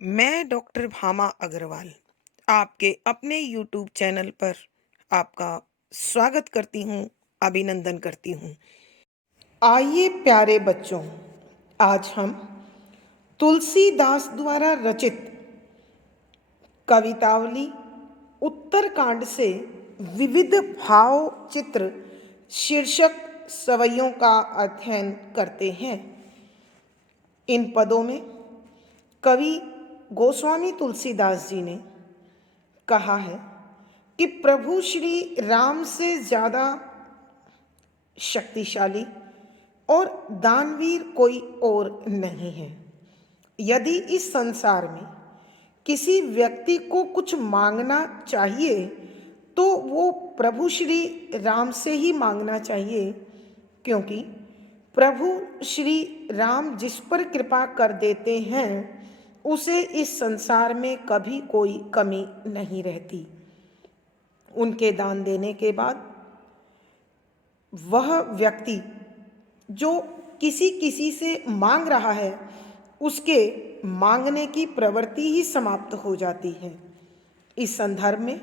मैं डॉक्टर भामा अग्रवाल आपके अपने यूट्यूब चैनल पर आपका स्वागत करती हूँ, अभिनंदन करती हूँ। आइए प्यारे बच्चों, आज हम तुलसीदास द्वारा रचित कवितावली उत्तरकांड से विविध भाव चित्र शीर्षक सवैयों का अध्ययन करते हैं। इन पदों में कवि गोस्वामी तुलसीदास जी ने कहा है कि प्रभु श्री राम से ज़्यादा शक्तिशाली और दानवीर कोई और नहीं है। यदि इस संसार में किसी व्यक्ति को कुछ मांगना चाहिए तो वो प्रभु श्री राम से ही मांगना चाहिए, क्योंकि प्रभु श्री राम जिस पर कृपा कर देते हैं उसे इस संसार में कभी कोई कमी नहीं रहती। उनके दान देने के बाद वह व्यक्ति जो किसी किसी से मांग रहा है उसके मांगने की प्रवृत्ति ही समाप्त हो जाती है। इस संदर्भ में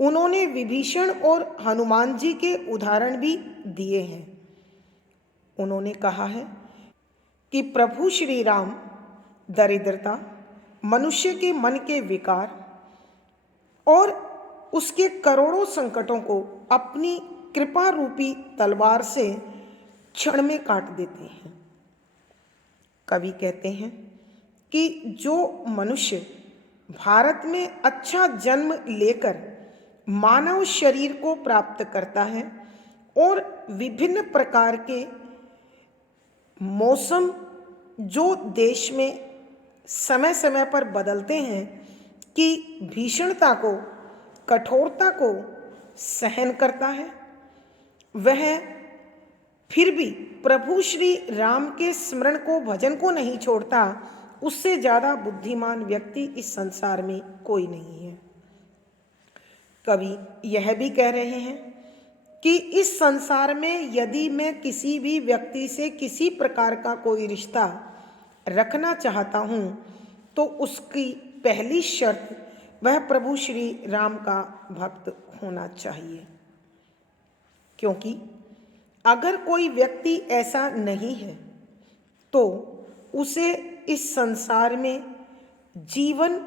उन्होंने विभीषण और हनुमान जी के उदाहरण भी दिए हैं। उन्होंने कहा है कि प्रभु श्री राम दरिद्रता, मनुष्य के मन के विकार और उसके करोड़ों संकटों को अपनी कृपा रूपी तलवार से क्षण में काट देते हैं। कवि कहते हैं कि जो मनुष्य भारत में अच्छा जन्म लेकर मानव शरीर को प्राप्त करता है और विभिन्न प्रकार के मौसम जो देश में समय समय पर बदलते हैं कि भीषणता को, कठोरता को सहन करता है, वह फिर भी प्रभु श्री राम के स्मरण को, भजन को नहीं छोड़ता, उससे ज़्यादा बुद्धिमान व्यक्ति इस संसार में कोई नहीं है। कवि यह भी कह रहे हैं कि इस संसार में यदि मैं किसी भी व्यक्ति से किसी प्रकार का कोई रिश्ता रखना चाहता हूँ तो उसकी पहली शर्त वह प्रभु श्री राम का भक्त होना चाहिए, क्योंकि अगर कोई व्यक्ति ऐसा नहीं है तो उसे इस संसार में जीवन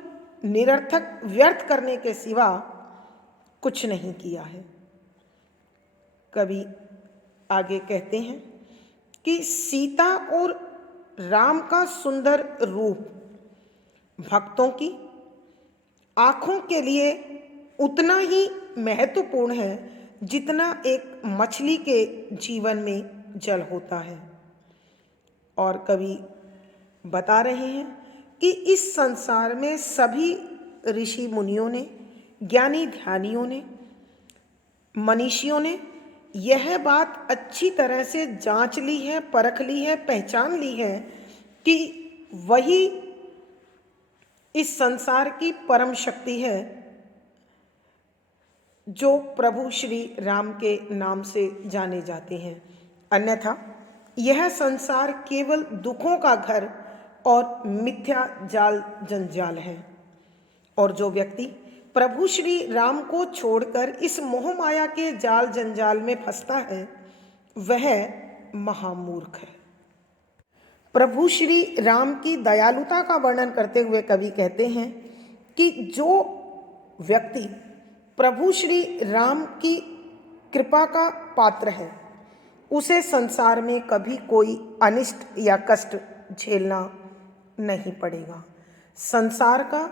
निरर्थक व्यर्थ करने के सिवा कुछ नहीं किया है। कवि आगे कहते हैं कि सीता और राम का सुंदर रूप भक्तों की आँखों के लिए उतना ही महत्वपूर्ण है जितना एक मछली के जीवन में जल होता है। और कवि बता रहे हैं कि इस संसार में सभी ऋषि मुनियों ने, ज्ञानी ध्यानियों ने, मनीषियों ने यह बात अच्छी तरह से जांच ली है, परख ली है, पहचान ली है कि वही इस संसार की परम शक्ति है जो प्रभु श्री राम के नाम से जाने जाते हैं। अन्यथा यह संसार केवल दुखों का घर और मिथ्या जाल जंजाल है। और जो व्यक्ति प्रभु श्री राम को छोड़कर इस मोह माया के जाल जंजाल में फंसता है वह महामूर्ख है। प्रभु श्री राम की दयालुता का वर्णन करते हुए कवि कहते हैं कि जो व्यक्ति प्रभु श्री राम की कृपा का पात्र है उसे संसार में कभी कोई अनिष्ट या कष्ट झेलना नहीं पड़ेगा। संसार का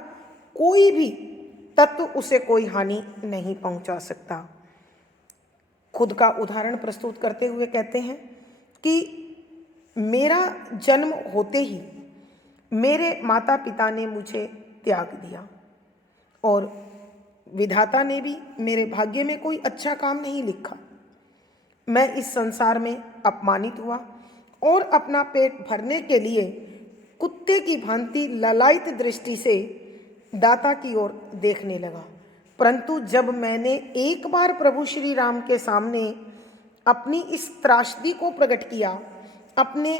कोई भी तत्व उसे कोई हानि नहीं पहुंचा सकता। खुद का उदाहरण प्रस्तुत करते हुए कहते हैं कि मेरा जन्म होते ही मेरे माता पिता ने मुझे त्याग दिया और विधाता ने भी मेरे भाग्य में कोई अच्छा काम नहीं लिखा। मैं इस संसार में अपमानित हुआ और अपना पेट भरने के लिए कुत्ते की भांति ललायित दृष्टि से दाता की ओर देखने लगा। परंतु जब मैंने एक बार प्रभु श्री राम के सामने अपनी इस त्रासदी को प्रकट किया, अपने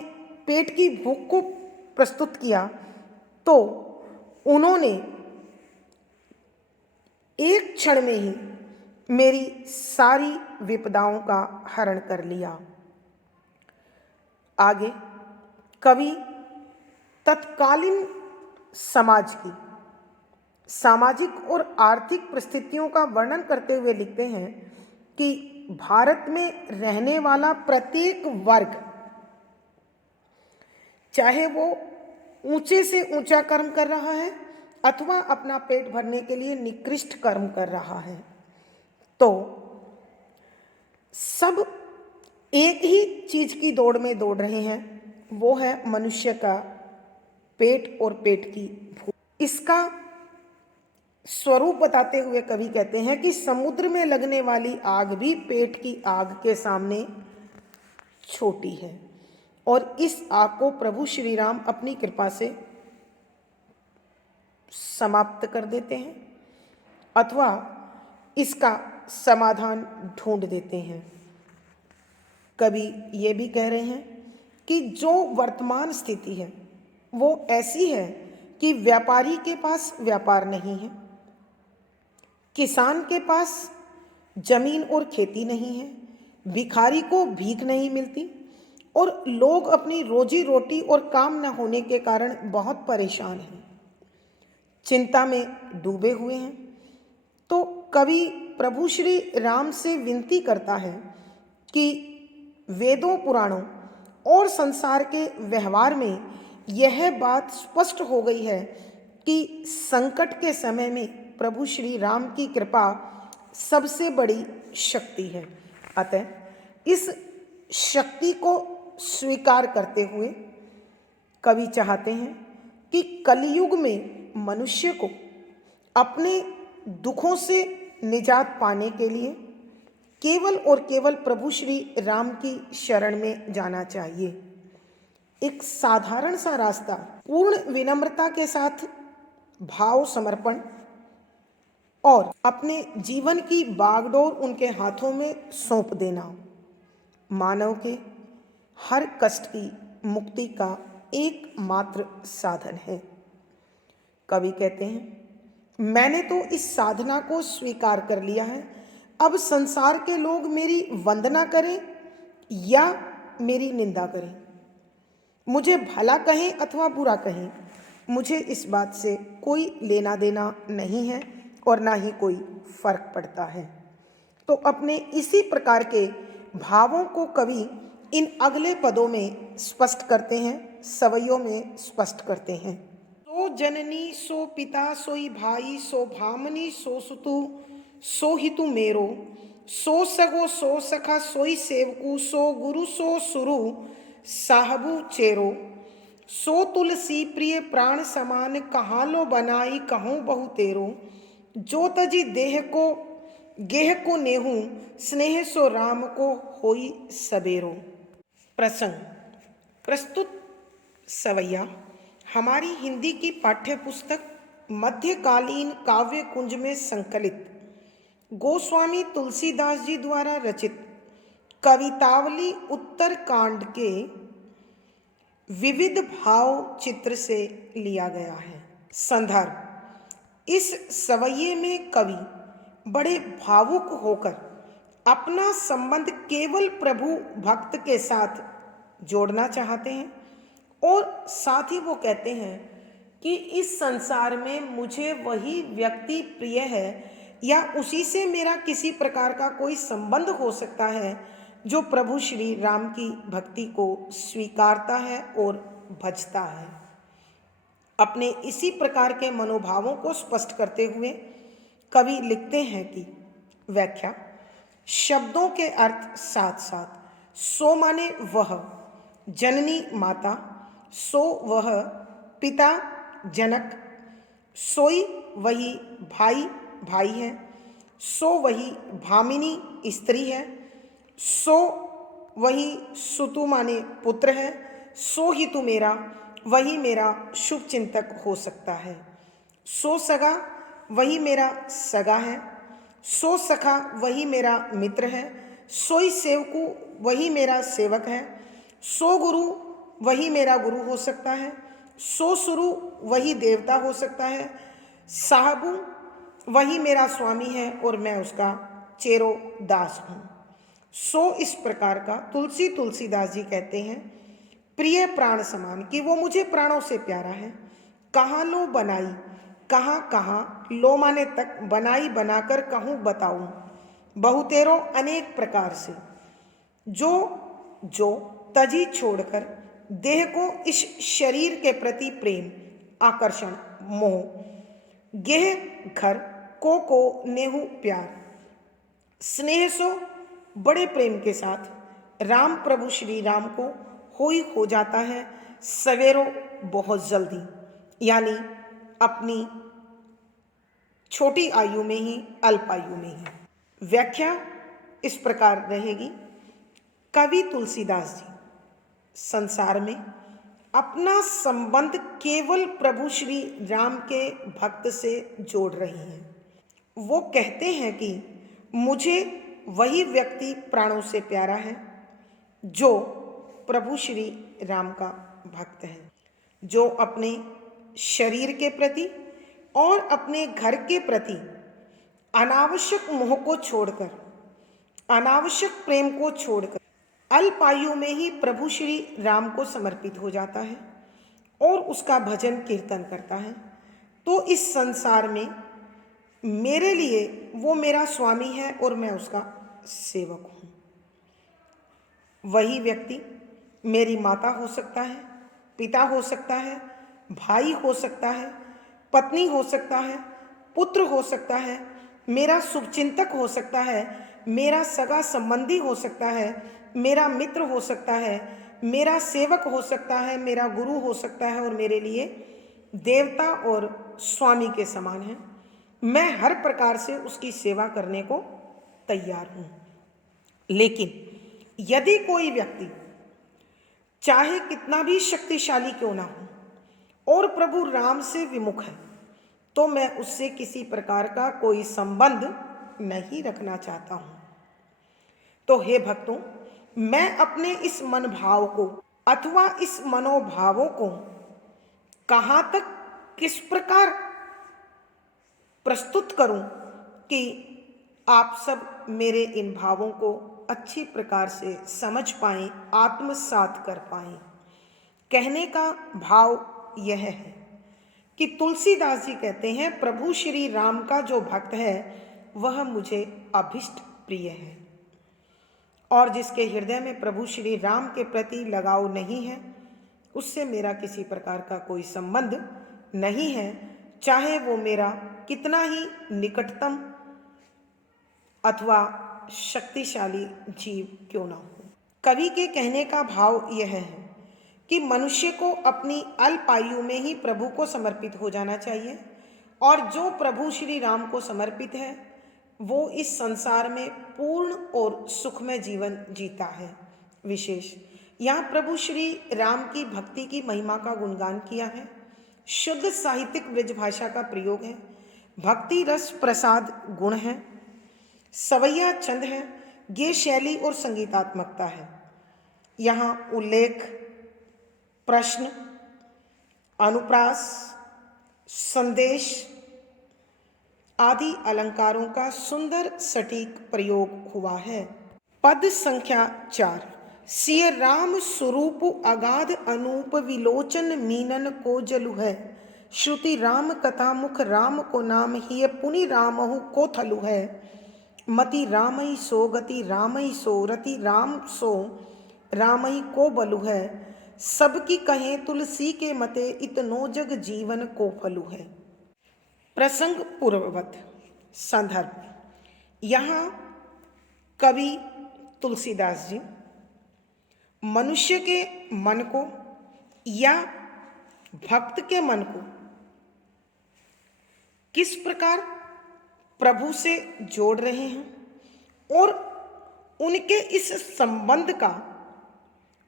पेट की भूख को प्रस्तुत किया, तो उन्होंने एक क्षण में ही मेरी सारी विपदाओं का हरण कर लिया। आगे कवि तत्कालीन समाज की सामाजिक और आर्थिक परिस्थितियों का वर्णन करते हुए लिखते हैं कि भारत में रहने वाला प्रत्येक वर्ग, चाहे वो ऊंचे से ऊंचा कर्म कर रहा है अथवा अपना पेट भरने के लिए निकृष्ट कर्म कर रहा है, तो सब एक ही चीज की दौड़ में दौड़ रहे हैं, वो है मनुष्य का पेट और पेट की भूख। इसका स्वरूप बताते हुए कवि कहते हैं कि समुद्र में लगने वाली आग भी पेट की आग के सामने छोटी है, और इस आग को प्रभु श्री राम अपनी कृपा से समाप्त कर देते हैं अथवा इसका समाधान ढूंढ देते हैं। कवि ये भी कह रहे हैं कि जो वर्तमान स्थिति है वो ऐसी है कि व्यापारी के पास व्यापार नहीं है, किसान के पास जमीन और खेती नहीं है, भिखारी को भीख नहीं मिलती, और लोग अपनी रोजी रोटी और काम न होने के कारण बहुत परेशान हैं, चिंता में डूबे हुए हैं। तो कवि प्रभु श्री राम से विनती करता है कि वेदों, पुराणों और संसार के व्यवहार में यह बात स्पष्ट हो गई है कि संकट के समय में प्रभु श्री राम की कृपा सबसे बड़ी शक्ति है। अतः इस शक्ति को स्वीकार करते हुए कवि चाहते हैं कि कलयुग में मनुष्य को अपने दुखों से निजात पाने के लिए केवल और केवल प्रभु श्री राम की शरण में जाना चाहिए। एक साधारण सा रास्ता, पूर्ण विनम्रता के साथ भाव समर्पण और अपने जीवन की बागडोर उनके हाथों में सौंप देना मानव के हर कष्ट की मुक्ति का एकमात्र साधन है। कवि कहते हैं, मैंने तो इस साधना को स्वीकार कर लिया है, अब संसार के लोग मेरी वंदना करें या मेरी निंदा करें, मुझे भला कहें अथवा बुरा कहें, मुझे इस बात से कोई लेना देना नहीं है और ना ही कोई फर्क पड़ता है। तो अपने इसी प्रकार के भावों को कवि इन अगले पदों में स्पष्ट करते हैं, सवैयों में स्पष्ट करते हैं। सो जननी सो पिता सोई भाई सो भामनी सो सुतु सो हितु मेरो, सो सगो सो सखा सोई सेवकू, सो गुरु सो सुरु साहबू चेरो, सो तुलसी प्रिय प्राण समान, कहाँ लो बनाई कहूँ बहु तेरो, जो तजी देह को गेह को नेहू, स्नेह सो राम को होई सबेरो। प्रसंग। प्रस्तुत सवैया हमारी हिंदी की पाठ्य पुस्तक मध्यकालीन काव्य कुंज में संकलित गोस्वामी तुलसीदास जी द्वारा रचित कवितावली उत्तर कांड के विविध भाव चित्र से लिया गया है। संदर्भ। इस सवैये में कवि बड़े भावुक होकर अपना संबंध केवल प्रभु भक्त के साथ जोड़ना चाहते हैं और साथ ही वो कहते हैं कि इस संसार में मुझे वही व्यक्ति प्रिय है या उसी से मेरा किसी प्रकार का कोई संबंध हो सकता है जो प्रभु श्री राम की भक्ति को स्वीकारता है और भजता है। अपने इसी प्रकार के मनोभावों को स्पष्ट करते हुए कवि लिखते हैं कि व्याख्या। शब्दों के अर्थ साथ साथ। सो माने वह, जननी माता, सो वह पिता जनक, सोई वही भाई भाई है, सो वही भामिनी स्त्री है, सो वही सुतु माने पुत्र है, सो ही तू मेरा वही मेरा शुभ चिंतक हो सकता है, सो सगा वही मेरा सगा है, सो सखा वही मेरा मित्र है, सोई सेवकू वही मेरा सेवक है, सो गुरु वही मेरा गुरु हो सकता है, सो सुरु वही देवता हो सकता है, साहबू वही मेरा स्वामी है और मैं उसका चेरो दास हूँ। सो इस प्रकार का तुलसीदास जी कहते हैं, प्रिय प्राण समान, कि वो मुझे प्राणों से प्यारा है। कहाँ लो बनाई, कहाँ कहाँ लो माने तक, बनाई बनाकर कहूँ बताऊँ, बहुतेरों अनेक प्रकार से, जो जो तजी छोड़कर देह को इस शरीर के प्रति प्रेम आकर्षण मोह गेह घर को नेहु प्यार स्नेह सो बड़े प्रेम के साथ राम प्रभु श्री राम को हो जाता है सवेरों बहुत जल्दी, यानी अपनी छोटी आयु में ही, अल्प आयु में ही। व्याख्या इस प्रकार रहेगी, कवि तुलसीदास जी संसार में अपना संबंध केवल प्रभु श्री राम के भक्त से जोड़ रही हैं। वो कहते हैं कि मुझे वही व्यक्ति प्राणों से प्यारा है जो प्रभु श्री राम का भक्त है, जो अपने शरीर के प्रति और अपने घर के प्रति अनावश्यक मोह को छोड़कर, अनावश्यक प्रेम को छोड़कर अल्प आयु में ही प्रभु श्री राम को समर्पित हो जाता है और उसका भजन कीर्तन करता है। तो इस संसार में मेरे लिए वो मेरा स्वामी है और मैं उसका सेवक हूँ। वही व्यक्ति मेरी माता हो सकता है, पिता हो सकता है, भाई हो सकता है, पत्नी हो सकता है, पुत्र हो सकता है, मेरा शुभचिंतक हो सकता है, मेरा सगा संबंधी हो सकता है, मेरा मित्र हो सकता है, मेरा सेवक हो सकता है, मेरा गुरु हो सकता है और मेरे लिए देवता और स्वामी के समान है। मैं हर प्रकार से उसकी सेवा करने को तैयार हूँ। लेकिन यदि कोई व्यक्ति चाहे कितना भी शक्तिशाली क्यों ना हो और प्रभु राम से विमुख है, तो मैं उससे किसी प्रकार का कोई संबंध नहीं रखना चाहता हूँ। तो हे भक्तों, मैं अपने इस मन भाव को अथवा इस मनोभावों को कहाँ तक किस प्रकार प्रस्तुत करूं कि आप सब मेरे इन भावों को अच्छी प्रकार से समझ पाएं, आत्मसात कर पाएं। कहने का भाव यह है कि तुलसीदास जी कहते हैं, प्रभु श्री राम का जो भक्त है वह मुझे अभिष्ट प्रिय है, और जिसके हृदय में प्रभु श्री राम के प्रति लगाव नहीं है उससे मेरा किसी प्रकार का कोई संबंध नहीं है, चाहे वो मेरा कितना ही निकटतम अथवा शक्तिशाली जीव क्यों ना हो। कवि के कहने का भाव यह है कि मनुष्य को अपनी अल्प आयु में ही प्रभु को समर्पित हो जाना चाहिए, और जो प्रभु श्री राम को समर्पित है वो इस संसार में पूर्ण और सुखमय जीवन जीता है। विशेष यहाँ प्रभु श्री राम की भक्ति की महिमा का गुणगान किया है, शुद्ध साहित्यिक ब्रज भाषा का प्रयोग है, भक्ति रस प्रसाद गुण है, सवैया छंद है, गे शैली और संगीतात्मकता है। यहाँ उल्लेख, प्रश्न, अनुप्रास, संदेश आदि अलंकारों का सुंदर सटीक प्रयोग हुआ है। पद संख्या 4। सिय राम स्वरूप अगाध अनूप विलोचन मीनन को जलु है, श्रुति राम कथा मुख राम को नाम ही पुनि रामहु को थलु है, मति रामई सो गति रामई सो रति राम सो रामई को बलु है, सबकी कहें तुलसी के मते इतनो जग जीवन को फलु है। प्रसंग पूर्ववत संदर्भ, यहाँ कवि तुलसीदास जी मनुष्य के मन को या भक्त के मन को किस प्रकार प्रभु से जोड़ रहे हैं और उनके इस संबंध का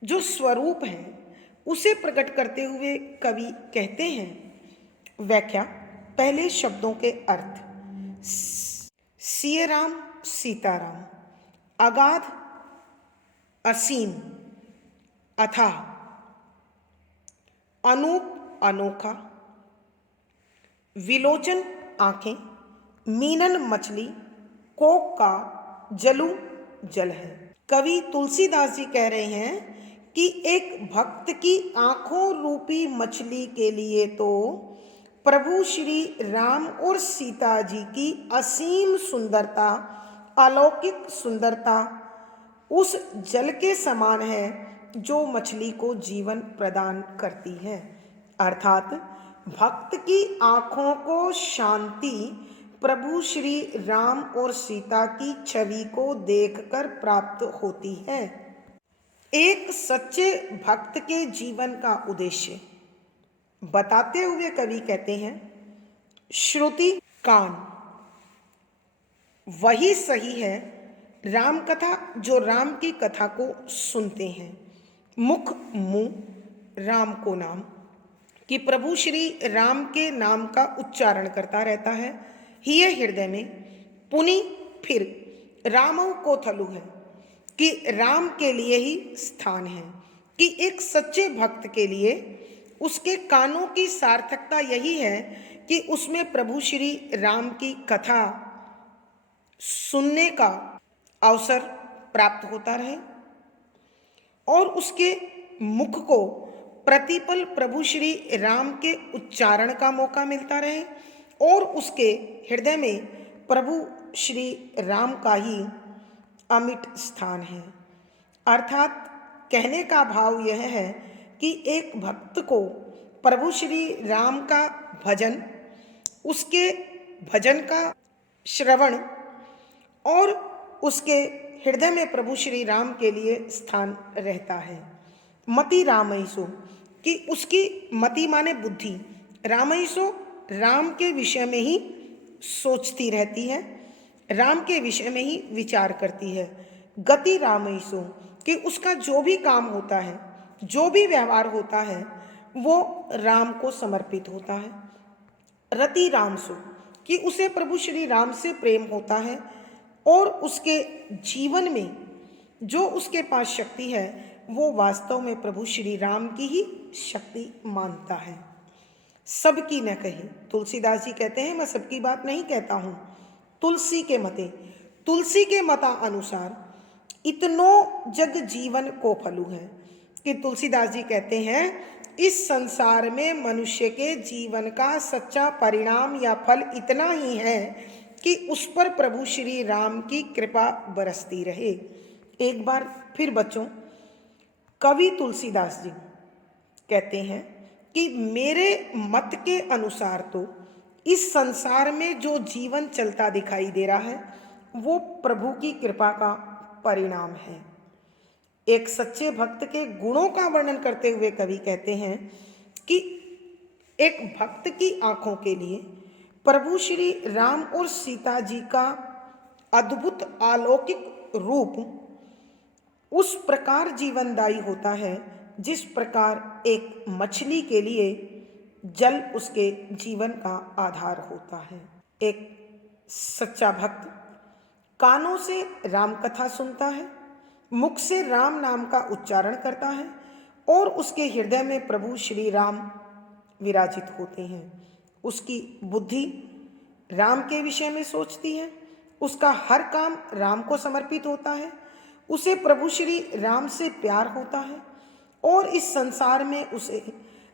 जो स्वरूप है उसे प्रकट करते हुए कवि कहते हैं। व्याख्या, पहले शब्दों के अर्थ। सिय राम सीताराम, अगाध असीम अथाह, अनूप अनोखा, विलोचन आंखें, मीनन मछली, कोक का जलू जल है। कवि तुलसीदास जी कह रहे हैं कि एक भक्त की आंखों रूपी मछली के लिए तो प्रभु श्री राम और सीता जी की असीम सुंदरता, अलौकिक सुंदरता उस जल के समान है जो मछली को जीवन प्रदान करती है। अर्थात भक्त की आंखों को शांति प्रभु श्री राम और सीता की छवि को देखकर प्राप्त होती है। एक सच्चे भक्त के जीवन का उद्देश्य बताते हुए कवि कहते हैं, श्रुति कान वही सही है, राम कथा जो राम की कथा को सुनते हैं, मुख मुंह राम को नाम कि प्रभु श्री राम के नाम का उच्चारण करता रहता है। हिय हृदय में पुनि फिर रामों को थलु है कि राम के लिए ही स्थान है, कि एक सच्चे भक्त के लिए उसके कानों की सार्थकता यही है कि उसमें प्रभु श्री राम की कथा सुनने का अवसर प्राप्त होता रहे और उसके मुख को प्रतिपल प्रभु श्री राम के उच्चारण का मौका मिलता रहे और उसके हृदय में प्रभु श्री राम का ही अमिट स्थान है। अर्थात कहने का भाव यह है कि एक भक्त को प्रभु श्री राम का भजन, उसके भजन का श्रवण और उसके हृदय में प्रभु श्री राम के लिए स्थान रहता है। मति रामईसो कि उसकी मति माने बुद्धि, रामईसो राम के विषय में ही सोचती रहती है, राम के विषय में ही विचार करती है। गति रामईसो कि उसका जो भी काम होता है, जो भी व्यवहार होता है वो राम को समर्पित होता है। रति रामसो कि उसे प्रभु श्री राम से प्रेम होता है और उसके जीवन में जो उसके पास शक्ति है वो वास्तव में प्रभु श्री राम की ही शक्ति मानता है। सबकी न कही, तुलसीदास जी कहते हैं मैं सबकी बात नहीं कहता हूँ, तुलसी के मते, तुलसी के मता अनुसार इतनो जग जीवन को फलू है कि तुलसीदास जी कहते हैं इस संसार में मनुष्य के जीवन का सच्चा परिणाम या फल इतना ही है कि उस पर प्रभु श्री राम की कृपा बरसती रहे। एक बार फिर बच्चों, कवि तुलसीदास जी कहते हैं कि मेरे मत के अनुसार तो इस संसार में जो जीवन चलता दिखाई दे रहा है वो प्रभु की कृपा का परिणाम है। एक सच्चे भक्त के गुणों का वर्णन करते हुए कवि कहते हैं कि एक भक्त की आंखों के लिए प्रभु श्री राम और सीता जी का अद्भुत अलौकिक रूप उस प्रकार जीवनदायी होता है जिस प्रकार एक मछली के लिए जल उसके जीवन का आधार होता है। एक सच्चा भक्त कानों से राम कथा सुनता है, मुख से राम नाम का उच्चारण करता है और उसके हृदय में प्रभु श्री राम विराजित होते हैं। उसकी बुद्धि राम के विषय में सोचती है, उसका हर काम राम को समर्पित होता है, उसे प्रभु श्री राम से प्यार होता है और इस संसार में उसे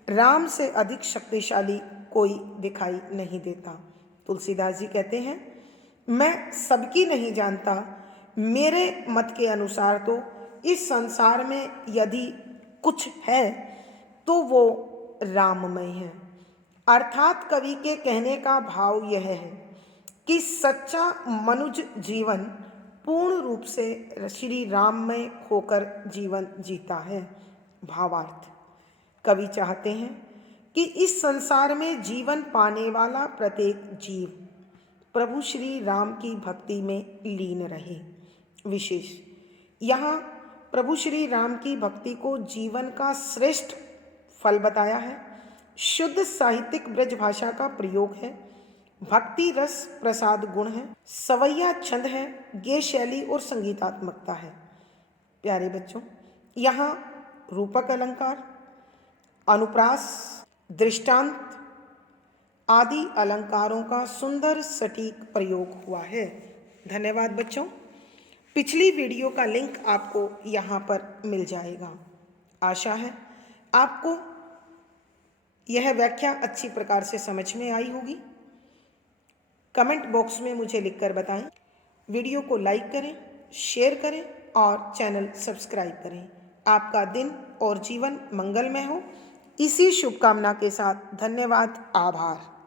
राम से अधिक शक्तिशाली कोई दिखाई नहीं देता। तुलसीदास जी कहते हैं मैं सबकी नहीं जानता, मेरे मत के अनुसार तो इस संसार में यदि कुछ है तो वो राममय है। अर्थात कवि के कहने का भाव यह है कि सच्चा मनुज जीवन पूर्ण रूप से श्री राममय होकर जीवन जीता है। भावार्थ, कवि चाहते हैं कि इस संसार में जीवन पाने वाला प्रत्येक जीव प्रभु श्री राम की भक्ति में लीन रहे। विशेष यहाँ प्रभु श्री राम की भक्ति को जीवन का श्रेष्ठ फल बताया है। शुद्ध साहित्यिक ब्रज भाषा का प्रयोग है, भक्ति रस प्रसाद गुण है, सवैया छंद है, गेय शैली और संगीतात्मकता है। प्यारे बच्चों, यहाँ रूपक अलंकार, अनुप्रास, दृष्टांत, आदि अलंकारों का सुंदर सटीक प्रयोग हुआ है। धन्यवाद बच्चों। पिछली वीडियो का लिंक आपको यहाँ पर मिल जाएगा। आशा है आपको यह व्याख्या अच्छी प्रकार से समझ में आई होगी। कमेंट बॉक्स में मुझे लिखकर बताएं। वीडियो को लाइक करें, शेयर करें और चैनल सब्सक्राइब करें। आपका दिन और जीवन मंगलमय हो, इसी शुभकामना के साथ धन्यवाद, आभार।